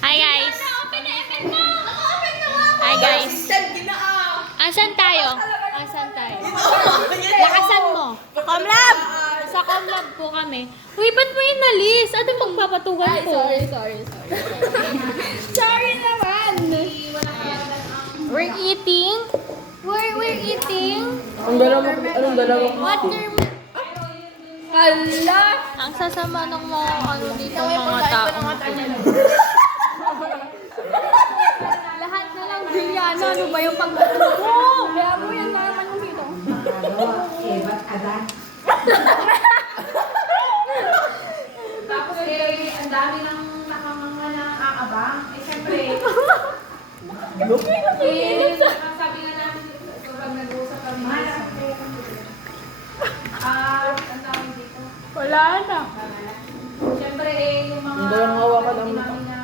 Hi guys. Hi guys. Asan tayo? Asan tayo? Lakasan mo. Comlab! Sa Comlab po kami. Uy, ba't mo inalis? Ano magpapatugan po? Sorry naman. We're eating. We're eating. Anong dalawa? Water. Hala! Ang sasama ng mga ano dito mga tao. Lahat na lang Juliana. Ano ba yung pagkatuko? Kaya mo yan naman yung dito. Tapos ang dami ng nakanganga na aabang. Siyempre, sabi nga namin kapag nag-uusap kami ang tawag dito. Wala na. Siyempre, yung mga Hindi lang hawakan ang mukha. namin na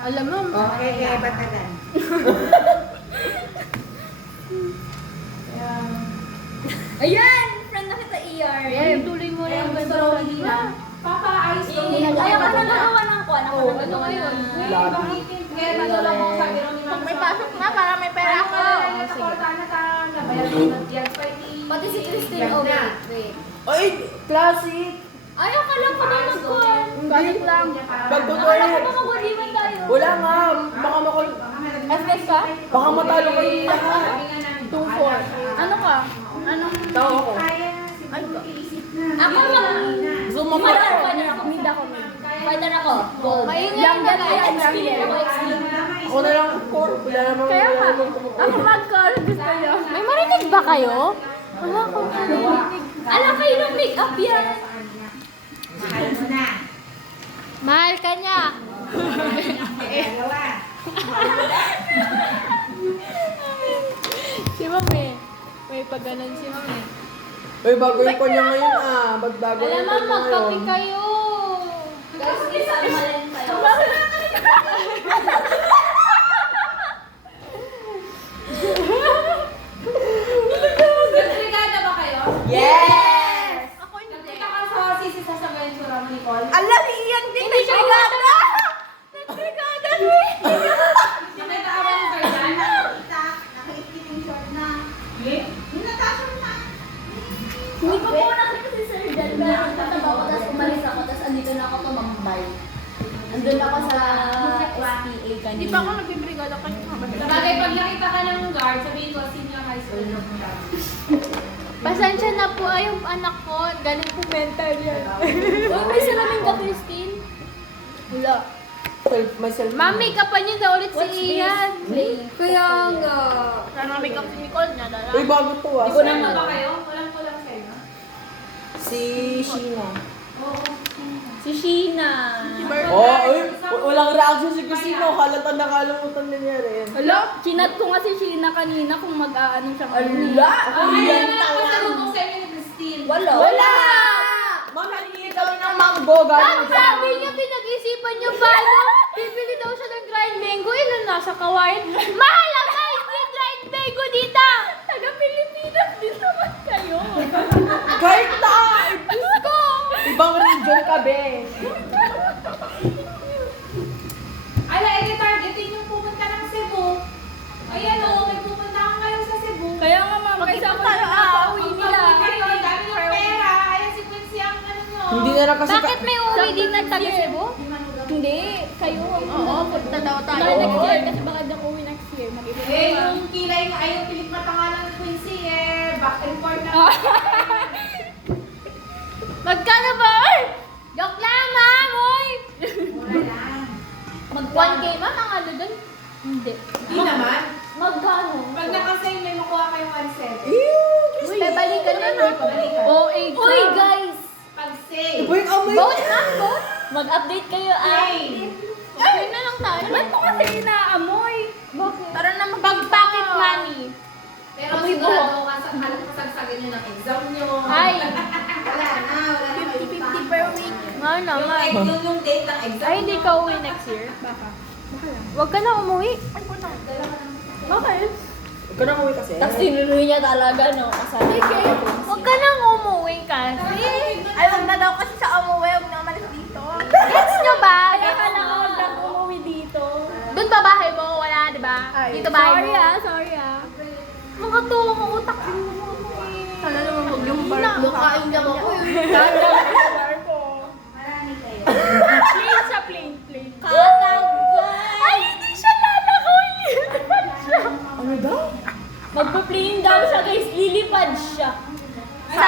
Alam mo. Okay, batagan. Ayan! Friend na kita ER. Ayan, tuloy mo lang. gusto raw nila. Papa, ayos daw nila. Ayaw ka na nagawa ng kuwan. Ako na Ano ngayon? Kaya ano lang ako sabi raw ni Pag Mama. may pasok na, para may pera ako. Pati si Christine, oh wait. Ay, classic! Ayaw ka lang pa na magkuhan. Bakit lang? Pagtutuloy. Maguliman tayo. Wala nga. Baka SS ka? baka matalo kayo lahat. 2-4. Ano ka? Anong... Tao ako. Ano ka? Ako lang. Zoom mo. Fighter ako. Mid ako. Fighter ako. Gold. Maingay ka na. Extreme ako. Extreme. Ako na lang core. Wala namang Kaya wala nga. namang tumutulong. Ako mag-call. Gusto niyo. May marinig ba kayo? Wala ko marinig. Alam kayo ng make-up yan. Mahal mo na. Mahal ka niya. Dalawa. Si Mami. May pagganon si Mami. Uy, bago yung kanya ngayon ah. Bago Alam yung mo, kanya magkape ngayon. kayo. Guys, isa malin tayo. Nagbrigada ba kayo? Yes! Ako hindi. Nagpunta ka sa sisi sa Ventura, Nicole? Alam, iyan din. Hindi siya brigada. Brigada din. Nakita ka ba ni Ferdan? Nakaipit yung short na. Hinatasan na. Hindi ko po nakita si Sir Dan. Pero tataba ko, tapos umalis ako, tapos andito na ako tumambay. Andun ako sa SPA kanina. Hindi pa ako nagbibrigada kayo. Sabagay, pag nakita ka ng guard, sabihin ko, senior high school na po siya. Pasensya na po ay yung anak ko. Galing po mental yan. Uy, may salamin ka, Christine? Wala. Myself. Mami, kapan niyo daw ulit si Ian. Kaya nga. Sana make up si Nicole niya. Uy, bago to ah. Kulang na ba kayo? Kulang sa inyo? Si Sheena. Si Sheena. Oh, uy, walang reaction si Christina. Halata nakalimutan na niya rin. Hala, chinat ko nga si Sheena kanina kung mag-aanong siya kanina. Ay, ano na ako sa lubong sa inyo ni Christine? Wala. Mama, hindi kami ng mango. Ang Gano'n sabi niya, pinag-isipan niya ba, no? Bibili daw siya ng dried mango. Ilan nasa kawain? Mahal ang dried mango dito! Taga-Pilipinas din naman kayo. Kahit na! Diyos ko! Ibang region ka, be. Ala, targeting yung pupunta ng Cebu. Ayan o, may pupunta ka kayo sa Cebu. Kaya nga ma'am, kaysa ako tayo pauwi nila. Kayo, ang dami ng pera. Ayan si Quincy ang ano nyo. Hindi na lang kasi... Bakit may uwi din ng taga Cebu? Hindi, kayo. Oo, punta daw tayo. Tayo next year kasi baka di ako uwi next year. Mag-ibig Eh, yung kilay nga, ay yung pilit na pangalan ng Quincy back and forth na. Magkano ba? Ay! Joke lang, ma'am! Uy! Mag 1K ba? Ang ano dun? Hindi. Hindi naman. Magkano? Pag nakasay, may makuha kayong 1.7. Uy, balikan na na. Balikan. OA ka. Uy, guys! Pag save. Iba yung amoy. Vote na, vote. Mag-update kayo ah. Okay na lang tayo. Ba't mo kasi inaamoy? Bakit? Tara na mag-pocket money. Pero sigurado ka sa kasagsagan nyo ng exam nyo. Ay, Wala na. Wala na kayo 50 per week. nga naman. Yung date ng exam. Ay, hindi ka uwi next year? Baka. Huwag ka na umuwi. Bakit? Huwag ka na umuwi kasi. Tapos tinuloy niya talaga, no? Kasali Sige, huwag ka nang umuwi kasi. Ay, wag na daw kasi sa umuwi. Huwag na umalis dito. Gets nyo ba? Kaya ka lang ako nang umuwi dito. Dito ba bahay mo? Wala, di ba? Dito bahay mo? Sorry ah. Mga tuwa ang utak mo. Sana naman huwag yung bar. Mukhain niya ako. Marami kayo. Plain siya, plain. Ay, hindi siya lalakoy. Ano daw? Magpa-plain daw siya guys, lilipad siya. Sa...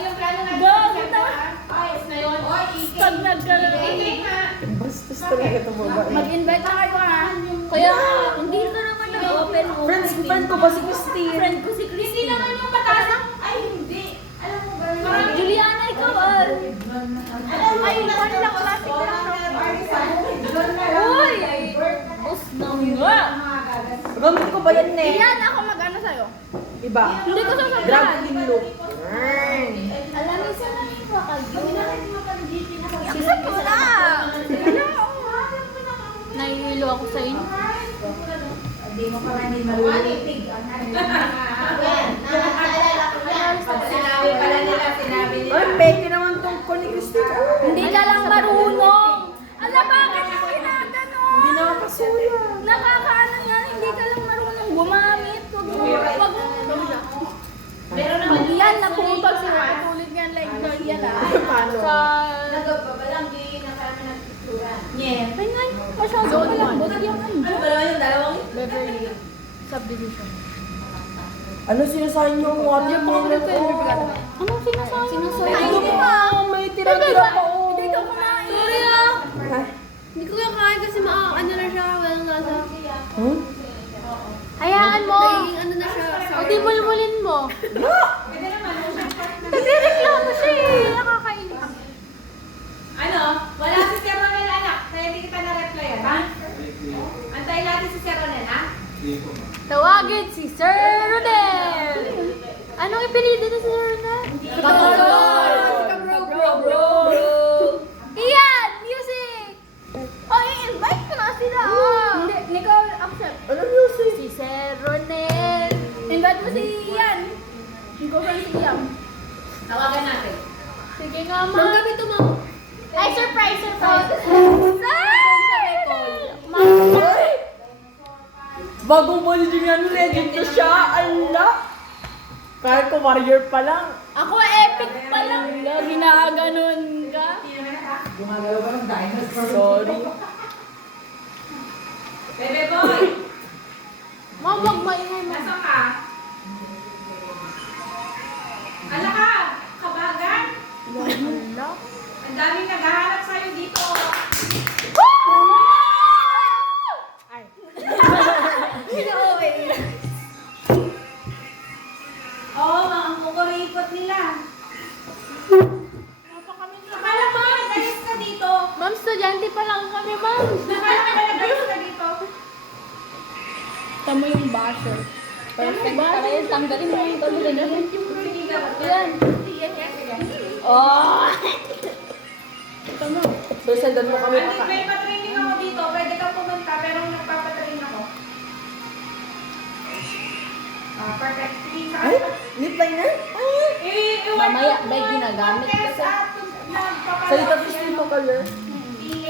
yung plano natin. Go! Ayos na yun. Pag nagkaroon. Okay nga. Bastos talaga ito mo ba? Mag-invite na kayo ha. Kaya hindi ka naman nag-open mo. Friend ko ba si Christine? Friend ko si Hindi Christine. naman yung mataas. Ay, hindi. Alam mo ba? Marami. Juliana, ikaw ah. Ay, one lang plastic lang. Uy! Boss na nga. Gamit ko ba yan, ne? Yan, ako mag-ano sa'yo. Iba. Hindi ko sasabihan. Drag in look. Alam mo, isa lang yung kakagyo. Isa ko na. Nahihilo ako sa inyo. Hindi mo pa man din malulitig. Naalala ko yan. Sinabi pala nila, sinabi nila. Ay, peke naman tong ko ni Christine. Hindi ka lang marunong. Alam bakit yung ginaganon? Hindi nakakasula. Nakakaano yan, hindi ka lang marunong gumamit. Wag mo. Meron naman Yan, naputol si Juan. Tulit yan like yan ah. Paano? Sa... Nagpapalang di na kami nagtuturan. Yeah. Tingnan, masyadong malambot yung Ano ba naman yung dalawang? Beverly Subdivision. Ano sinasabi niyo ang water mo? Anong sinasabi? Ay, hindi mo ah. May tira-tira pa oh. Hindi ka kumain. Sorry ah. Ha? Hindi ko yung kain kasi ano na siya, walang lasa. Huh? Hayaan mo. Ano na siya? O di mulmulin mo. Pwede naman. Nagreklamo siya eh. Nakakainis. Ano? Wala si Sir Ronel, anak. Kaya hindi kita na-replyan, ha? Antayin natin si Sir Ronel, ha? Tawagin si Sir Rodel. Anong ipilido na si Sir Rodel? Bro. Iyan! Music! O, i-invite ko na sila. Hindi, Nicole, accept. Ano music? Si Sir Ronel. Invite mo si Ian. Nicole friend si Ian. Tawagan natin. Sige nga, ma'am. Gabi to, ma'am. Ay, surprise! Sir! Ay! Bagong bali din yan, legend na siya. Ala! Kahit ko warrior pa lang. Ako epic pa lang. Ginaganon ka. Sorry. Bebe boy! Ma'am, wag maingay mo. Nasaan ka? Ala ka! Kabagan! Wala. Ang daming naghahanap sa'yo dito. Oo, ang kukurikot nila. Akala mo, nag-ayos ka dito. Ma'am, estudyante pa lang kami, ma'am. Akala mo, nag-ayos ka dito. Tama yung basher. Perfect. Para yan, tanggalin mo yung tuloy na yan. Yan. Oh! So, sendan mo kami pa. May patraining ako dito. Pwede kang pumunta, pero nagpapatrain ako. Perfect. Ay, lip liner? Ay! Mamaya, may ginagamit kasi. Salita Christine Focolor.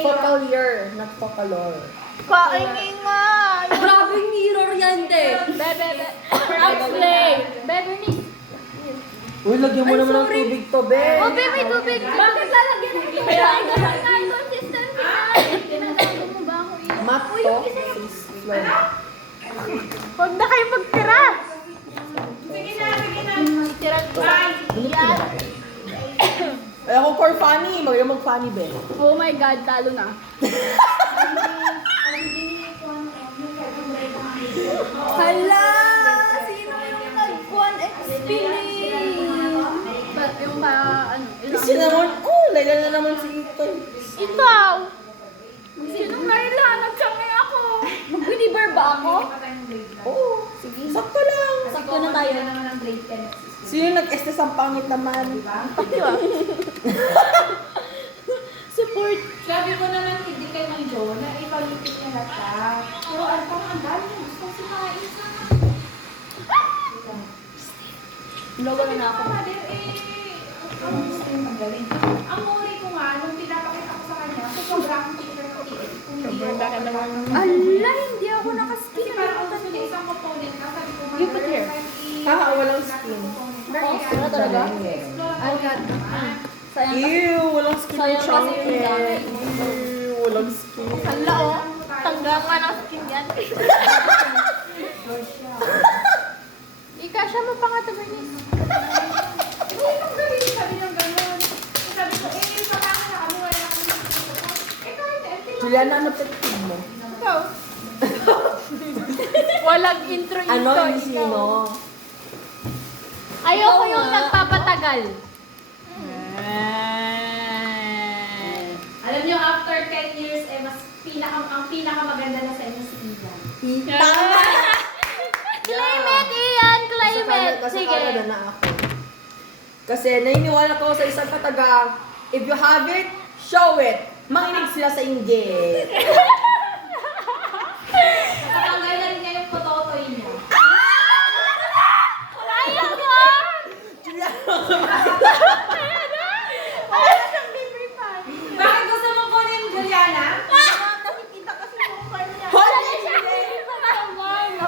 Focolor, not Focolor. Paingay! Grabing mirror yan, te. Bebe. Outplay. Beverly. Uy, lagyan mo naman ng tubig to, be. Oh, be, may tubig. Bakit lalagyan ng tubig? Kaya consistent na. Tinatago mo ba ako yun? Mat to. Floor. Huwag na kayo magtira. Sige na, sige na. Tira. Bye. Yan. Ay, ako core funny. Mag-funny, be. Oh my God, talo na. Hala! Sino yung nag-1 XP Ba't yung pa, ano, Kasi naman, oh, Layla na naman si Itoy. Ikaw. Sino Layla? Nag-changi ako. Mag-deliver ba ako? Oo, sige. Sakto lang. Sakto na tayo. Sino nag-estes ang pangit naman? Support. Sabi ko naman, hindi kay Mang Jo, na ipalitin niya lahat. Pero ang parang ang dami niya gusto sinain sa... Logo na ako. Mother, ang galing. Ang uri ko nga, nung pinapakita ko sa kanya, so sobra akong chicken ng tiis. Kung hindi Ala, hindi ako nakaskin. Parang uso niya isang component ka. Sabi ko, You put here. Haha, walang skin. Ano talaga? Ay, God. Sayang kasi. Ew, walang skin ng Sayang kasi yung chocolate. dami. Ew, walang skin. Hala, oh. Tangga nga ng skin yan. Ika, siya mo pa nga ito, Bernice. Uy, nung gawin, sabi niyang gano'n. Sabi ko, baka ako na kami, wala akong nakikita ko. Kahit empty lang. Juliana, ano pagkakin mo? Ikaw. Walang intro ito. Ano yung sino? Ayoko yung nagpapatagal. Alam niyo, after 10 years, mas ang pinakamaganda na sa inyo si Ida. Tama! Climate, Ian! Climate! Nasa Sige. Canada na ako. Kasi naniniwala ko sa isang katagang, if you have it, show it. Manginig sila sa inggit. Nakatanggal na rin niya yung pototoy niya. Ayoko! Bakit gusto mo kunin, Juliana? Nakikita kasi yung mukha niya. Hoy!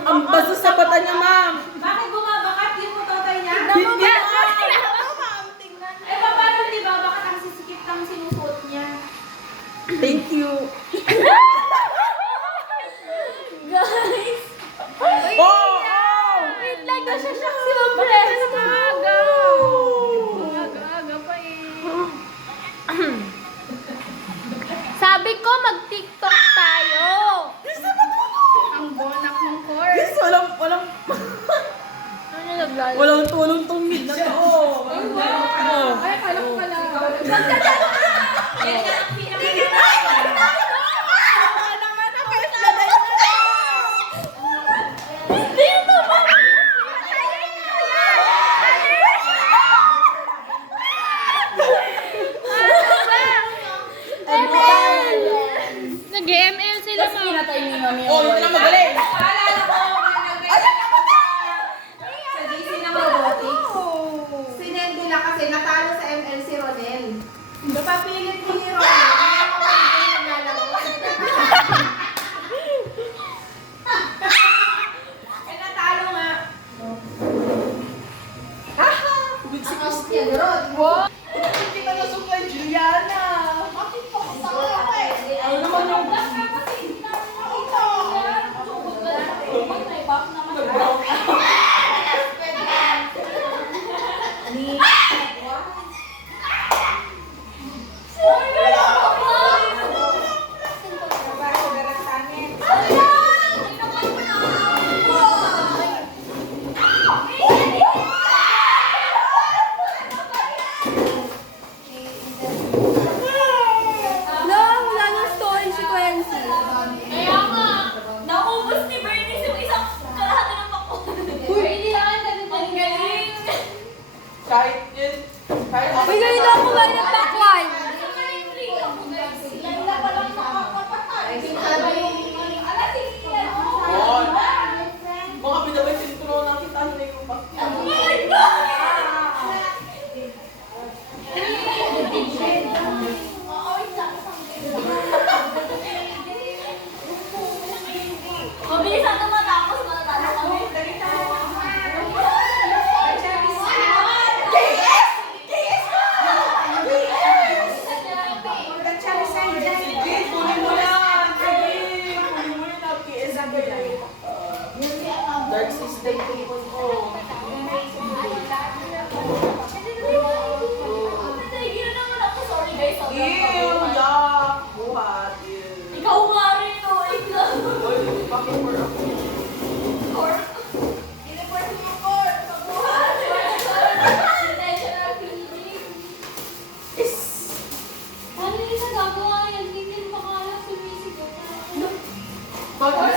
Ang baso sa bata niya, ma'am. Bakit bumabakat yung pototoy niya? Hindi Eh, paano di ba? Bakit ang sisikip ng sinusuot niya? Thank you. Guys. Oh! Wait lang, nasashock si Ma'am Bless. Aga pa eh. Sabi ko, mag-TikTok tayo. Ang bonak ng course. Yes, walang Ano naglalaro? walang tulong tong meet na to. Ay, akala ko pala. Yan nga ang Nag-ML sila, Tapos ma'am. pinatay ni Mami. Oh, hindi na magaling. Paalala ko, sa GC ng robotics. Sinend nila kasi natalo sa ML si Ronel. Napapilit ni Ronel. Eh, natalo nga. Hindi ka nasupply, Juliana. Ano naman yung... No, wala nang story si Quincy. Kaya nga. Naubos ni Bernice yung isang kalahati ng bako. Hindi yan. Ang galing. Kahit yun. Kahit ako. Uy, ganito ako ba ng backline? Yun. Mga binabay sintulo na kita na yung bakit. Mabilis ang tumatapos, matatalo kami. Sige, kunin mo yan. Sige, kunin mo yan. PSB. Dark System 2.0. Sorry guys, Ew, yuck. Buhat. Ew. ikaw nga rin, no? Ikaw. Oy, bakit more ako? Intentional feeling. Is. Ano yung nagagawa yan? Hindi din makalang sumisigaw. Bakit?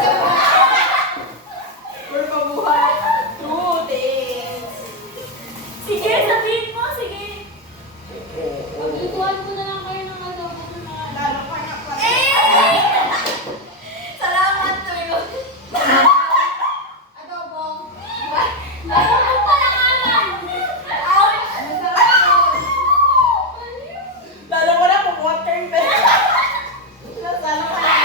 More pabuhat. Two things. Sige, sabihin mo, sige. Paglutuan ko na lang kayo ng adobo ng mga Salamat, Tuyo. Adobo pala naman. Ouch! Lalo mo na, pabuhat kayo. Lalo mo na.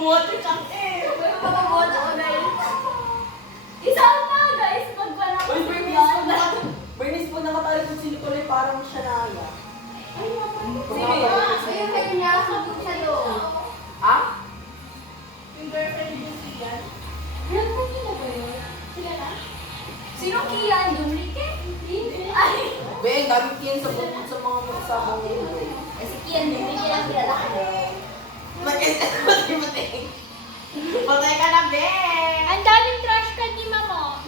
mabuhat yung chak eh. Makabuhat ako dahil. Isa pa guys, magwala ko Uy, sa Bernice po nakatali po si Nicole parang siya na aya. Sino yun? Ayun, kayo niya ako sa'yo. Ah? Yung girlfriend niyo siya. Alam mo nila ba yun? Sila na? Sino Kian? Dumrike? Ay! Be, gamit yan sa bukod sa mga magsabang yun. Eh, si Kian, Dumrike lang kilala ko. Patay ka na, Be! Ang daming trash can ni Mamo.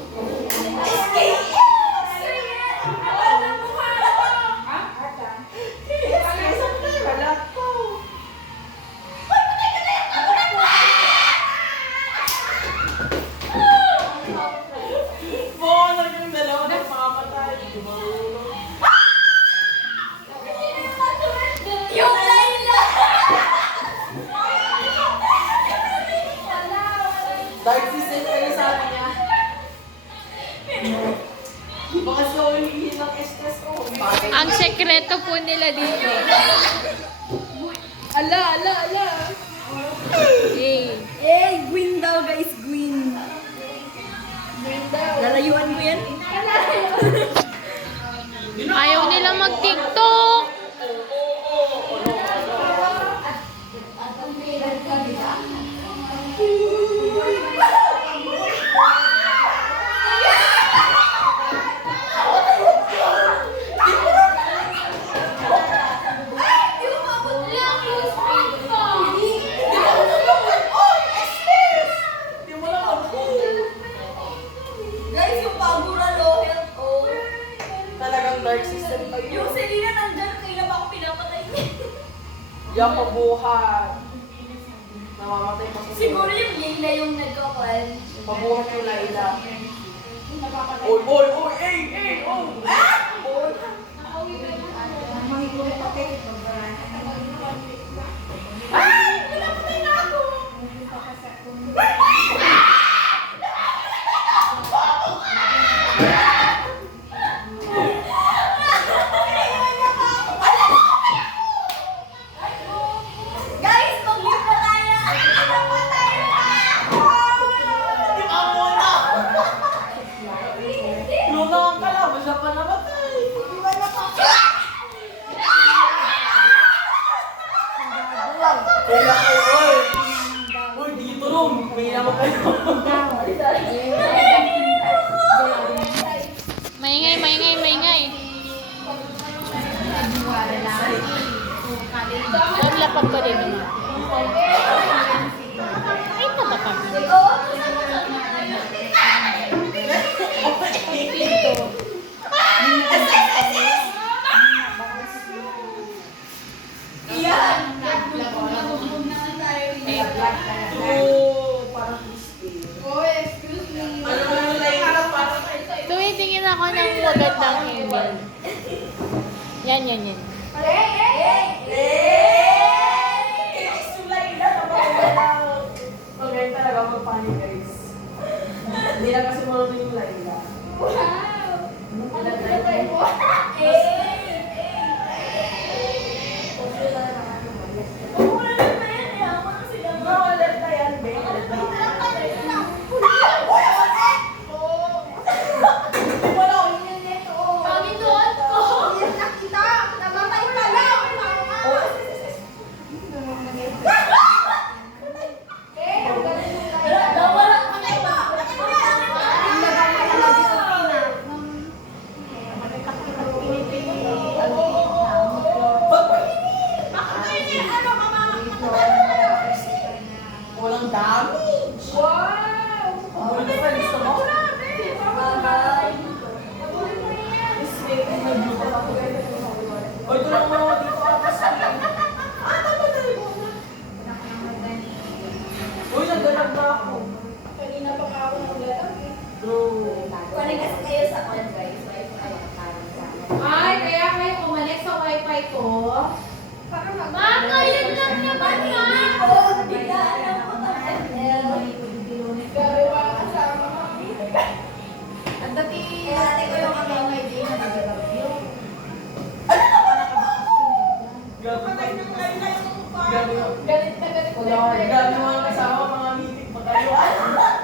Yung Layla! Dark system kayo sabi niya. Baka kasi ako hindi ng stress ko. Ang sekreto po nila dito. Ala! Hey. Eh, Gwyn daw guys, Gwyn. Lalayuan mo yan? Ayaw nila mag-TikTok. Guys, yung Pagura Lohel, oh. Talagang dark system kayo. Yung Selena nandyan, kailan ba ako pinapatay niya? Yung pabuhat. Namamatay pa sa Siguro yung Layla yung nagkakal. Pabuhat yung Laila. Oy, oh! Ah! Guys, mag-live na tayo! Luna ang kalaban, siya pa namatay. Kaya kayo, oy! Oy, dito ron! May naman kayo. Maingay. Laplapag ko dito na. Ay, tatakam. Oo, parang crispy. Oh, excuse me. Ano yung Laila, parang Tumitingin ako ng magandang email. Yan. Magaling talaga magpani, guys. Hindi na kasi marunong yung Laila. Ulit na yan, babe. Wala ko yun nito. Panginoon ko! Nakita! Namatay ka lang! Nawala ka na ito! Walang damage. Wow! Ano pa gusto mo? Bye-bye! O, ito lang mga dito tapos. Uy, nagdalag na ako. Kanina pa ka ako naglalag eh. True. Kunin kasi kayo sa on guys. Ay, kaya kayo umalis sa wifi ko. Parang Makakalit lang naman yan. Biglaan lang po ng FL. Gagawa kasama kami. Ang dati, ate ko yung ano may day na nag-review. Patay ng Laila yung Gabi. Galit na galit. Gabi mga kasama, mga meeting pa kayo.